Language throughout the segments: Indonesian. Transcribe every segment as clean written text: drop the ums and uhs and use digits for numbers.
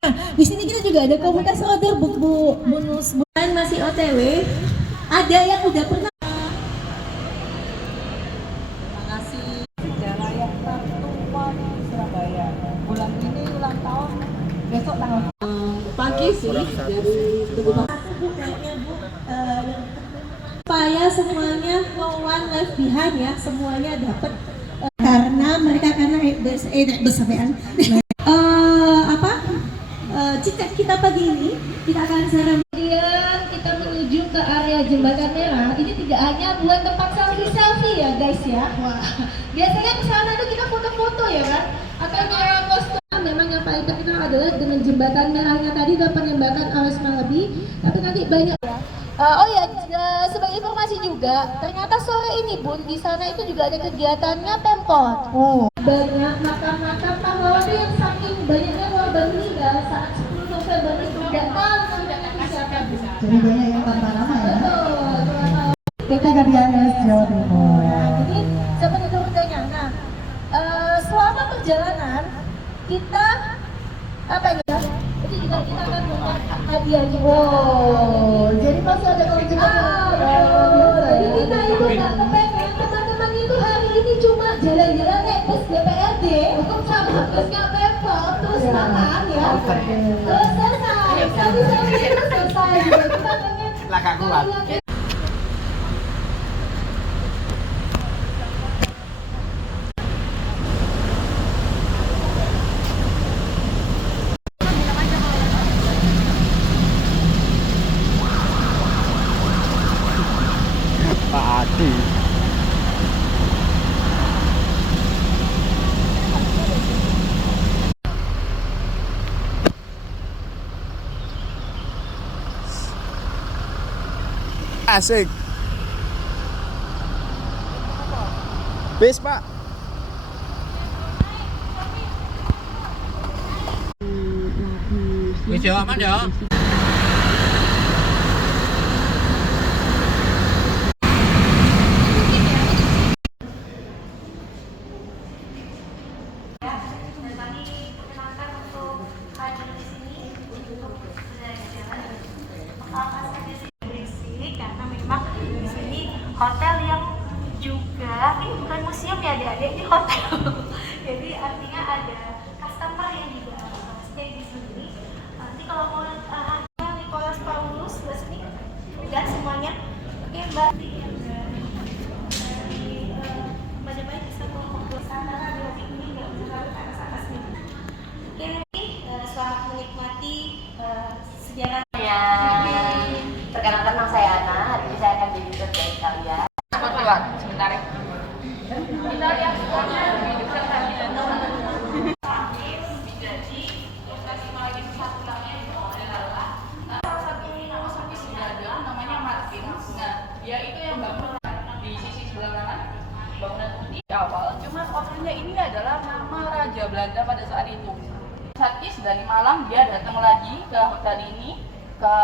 Di sini kita juga ada komunitas order buku bonus bukan masih OTW. Ada yang udah pernah. Terima kasih sejarah yang tertua di Surabaya. Bulan ini ulang tahun, besok tanggal Pagi sih dari tubuh kayaknya Bu, supaya semuanya no one left behind ya, semuanya dapat karena mereka bersamaan apa jika kita pagi ini kita akan kemudian kita menuju ke area jembatan merah. Ini tidak hanya buat tempat selfie ya guys ya. Wah, biasanya ke sana itu kita foto-foto ya kan, atau nyawa kostum. Memang yang paling terkenal adalah dengan jembatan merahnya tadi dan penembakan arus Malabi, tapi nanti banyak ya. Oh ya, sebagai informasi juga, ternyata sore ini Bun di sana itu juga ada kegiatannya Pemkot. Oh. Banyak makam-makam pahlawan yang saking banyaknya korban meninggal saat 10 November itu datang siapa bisa. Jadi banyak yang tanpa nama ya. Betul. PT Kardianes Jawa Timur. Jadi seperti itu bedanya. Nah, selama perjalanan kita apa ya? Jadi kita akan membuat hadiahnya. Oh, jadi masih ada kewajiban. Jadi kita itu nggak kepengen teman-teman itu hari ini cuma jalan-jalan naik bus DPRD sama busnya Pemkot terus makan ya. Terus selesai, sabi-sabi terus selesai. Kita pengen. Laka kuat. Pak Adi. Asik. Bis, Pak. Wis yo aman ya. Karena memang di sini hotel yang juga ini bukan museum ya adik-adik, ini hotel. Jadi artinya ada customer yang juga stay di sini. Nanti kalau mau Nicholas Paulus di sini udah semuanya. Oke Mbak, dari Majapahit bisa ngomong ke sana di lobby ini nggak usah ke atas nih. Oke, selamat menikmati sejarah. Perkenalkan nama saya Ana, hari ini saya akan jadi tour guide kalian. Keluar sebentar ya. Kita lihat semuanya di Jadi lokasi lagi satu lagi itu adalah salah satu nama sapi Singaga namanya Martin. Nah, dia itu yang bangun di sisi sebelah kanan bangunan putih awal, cuma orangnya ini adalah nama Raja Belanda pada saat itu. Satkis dari Malang dia datang lagi ke hotel ini, ke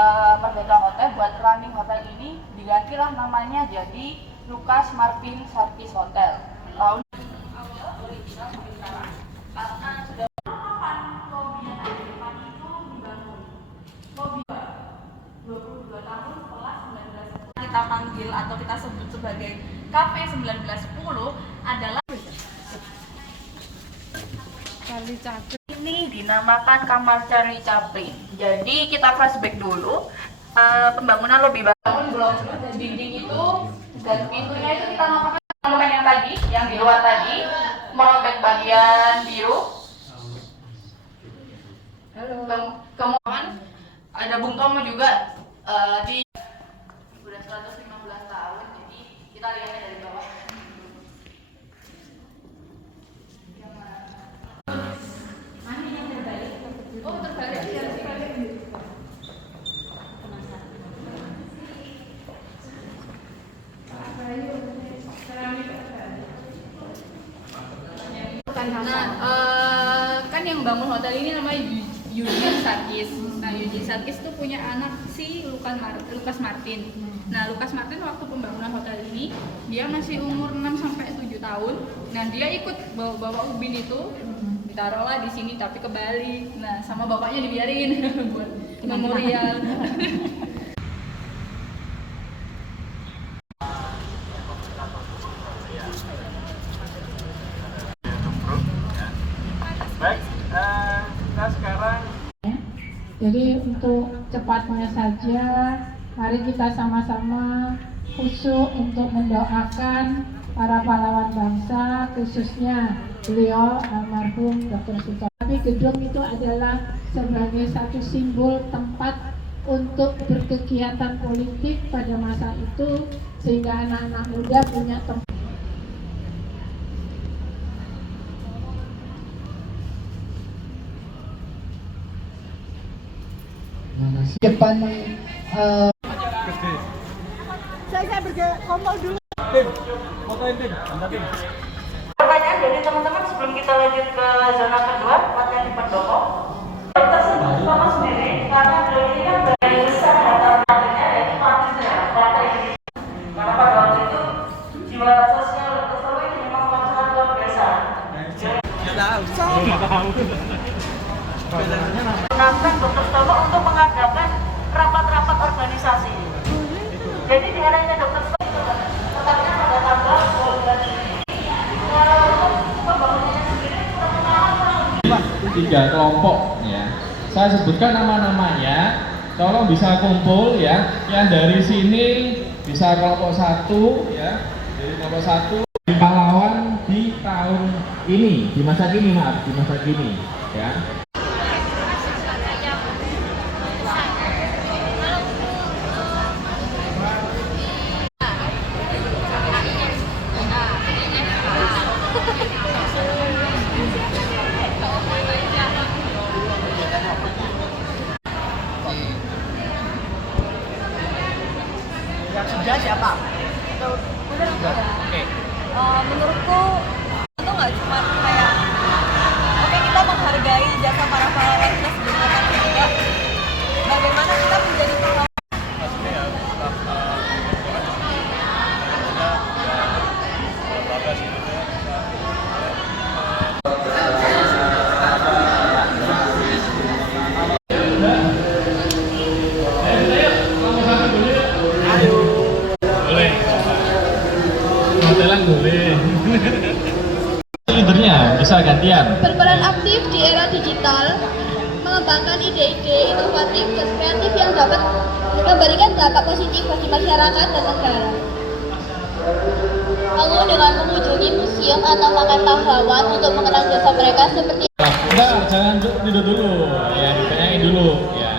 Merdeka Hotel buat running hotel ini, digantilah namanya jadi Lucas Martin Sarkis Hotel. Tahun awal original sampai sekarang karena sudah kapan lobby yang ada di depan itu dibangun. Lobby 22 tahun setelah 1910 kita panggil atau kita sebut sebagai Cafe 1910 adalah Charlie Chaplin. ini dinamakan kamar Charlie Chaplin. Jadi kita flashback dulu. Pembangunan lobby bangun blok dinding itu dan pintunya itu kita namakan yang tadi, yang di luar tadi, merobek bagian biru. Kemudian ada Bung Tomo juga di udah 115 tahun. Jadi kita lihatnya dari bawah. Oh, terbalik ya. Nah, kan yang bangun hotel ini namanya Eugene Sarkis. Nah, Eugene Sarkis tuh punya anak si Lucas Martin. Nah, Lucas Martin waktu pembangunan hotel ini dia masih umur 6 sampai 7 tahun. Nah, dia ikut bawa Ubin itu ditaruhlah di sini tapi kebalik. Nah, sama bapaknya dibiarin buat memorial. Baik, nah sekarang Jadi untuk cepatnya saja, mari kita sama-sama khusyuk untuk mendoakan para pahlawan bangsa, khususnya beliau almarhum Dr. Sutomo. Tapi gedung itu adalah sebagai satu simbol tempat untuk berkegiatan politik pada masa itu, sehingga anak-anak muda punya tempat. Depan Pertanyaan dari teman-teman sebelum kita lanjut ke zona kedua, latihan di Pendopo. Tersebut sama sendiri karena beliau ini kan dari besar data praktiknya yaitu praktisnya data ini. Karena pada waktu itu jiwa sosial Dr. Sutomo ini memang sangat luar biasa. Gunakan Dr. Sutomo untuk mengadakan rapat-rapat organisasi. Jadi di arahnya Dr. Sutomo itu tepatnya pada tanggal 12 Juni. Pembangunannya sendiri terkenal 3 kelompok ya. Saya sebutkan nama-namanya, tolong bisa kumpul ya. Yang dari sini bisa kelompok 1 ya. Dari kelompok 1 pahlawan di tahun ini, di masa kini maaf, di masa kini ya. Menurutku itu nggak cuma kayak oke kita menghargai jasa para pahlawan kita sebelumnya, tapi juga bagaimana kita menjadi pahlawan. Leadernya bisa gantian. Berperan aktif di era digital, mengembangkan ide-ide inovatif dan kreatif yang dapat memberikan dampak positif bagi masyarakat dan negara. Lalu dengan mengunjungi museum atau makam pahlawan untuk mengenang jasa mereka seperti Enggak, jangan tidur dulu ya, ditanyain dulu ya.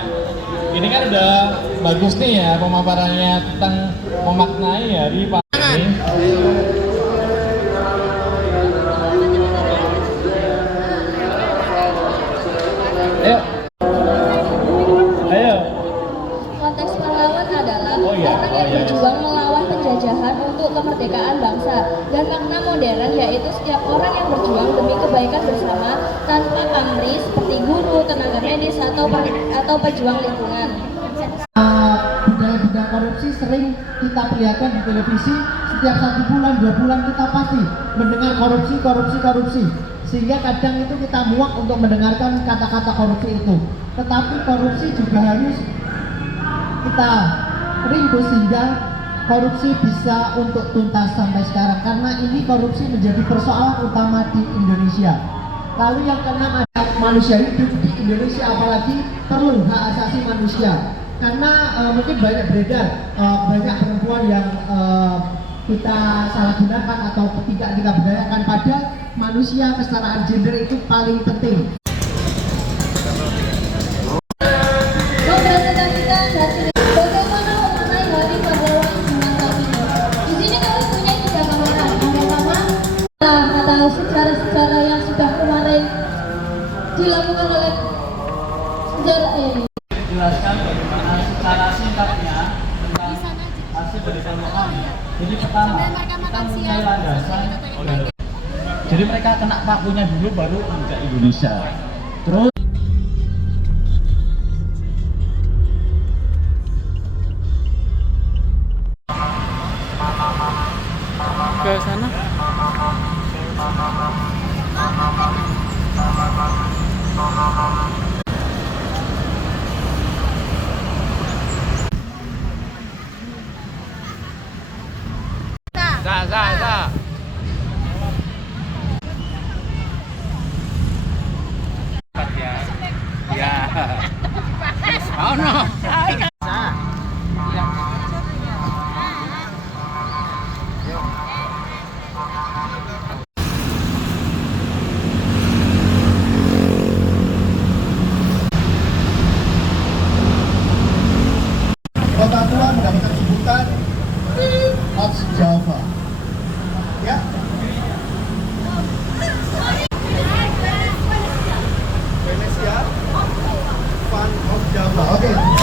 Ini kan udah bagus nih ya pemaparannya tentang memaknai hari pahlawan ini. Ayo. konteks pahlawan adalah orang yang berjuang melawan penjajahan untuk kemerdekaan bangsa, dan makna modern yaitu setiap orang yang berjuang demi kebaikan bersama tanpa pamrih seperti guru, tenaga medis atau pejuang lingkungan. budaya-budaya korupsi sering kita perlihatkan di televisi. Setiap 1 bulan, 2 bulan kita pasti mendengar korupsi, sehingga kadang itu kita muak untuk mendengarkan kata-kata korupsi itu. Tetapi korupsi juga harus kita ringkus sehingga korupsi bisa untuk tuntas sampai sekarang, karena ini korupsi menjadi persoalan utama di Indonesia. Lalu yang keenam ada manusia hidup di Indonesia, apalagi perlu hak asasi manusia. Karena mungkin banyak beredar banyak perempuan yang kita salah gunakan atau tidak kita berdayakan, padahal manusia kesetaraan gender itu paling penting. Mempresentasikan hasil bagaimana memaknai hari pahlawan Sumatera Timur. Di sini kami punya 3 pameran. Yang pertama atau sejarah-sejarah yang sudah kemarin dilakukan oleh sejarah ini. Jelaskan bagaimana secara singkatnya tentang hasil pendidikan lokal. Jadi pertama kita mempunyai landasan. Jadi mereka kena pakunya dulu baru ke Indonesia. Terus ke sana. Kota tua mendapatkan sebutan Hot Java. Ya. Venesia Fun of Java. Oke.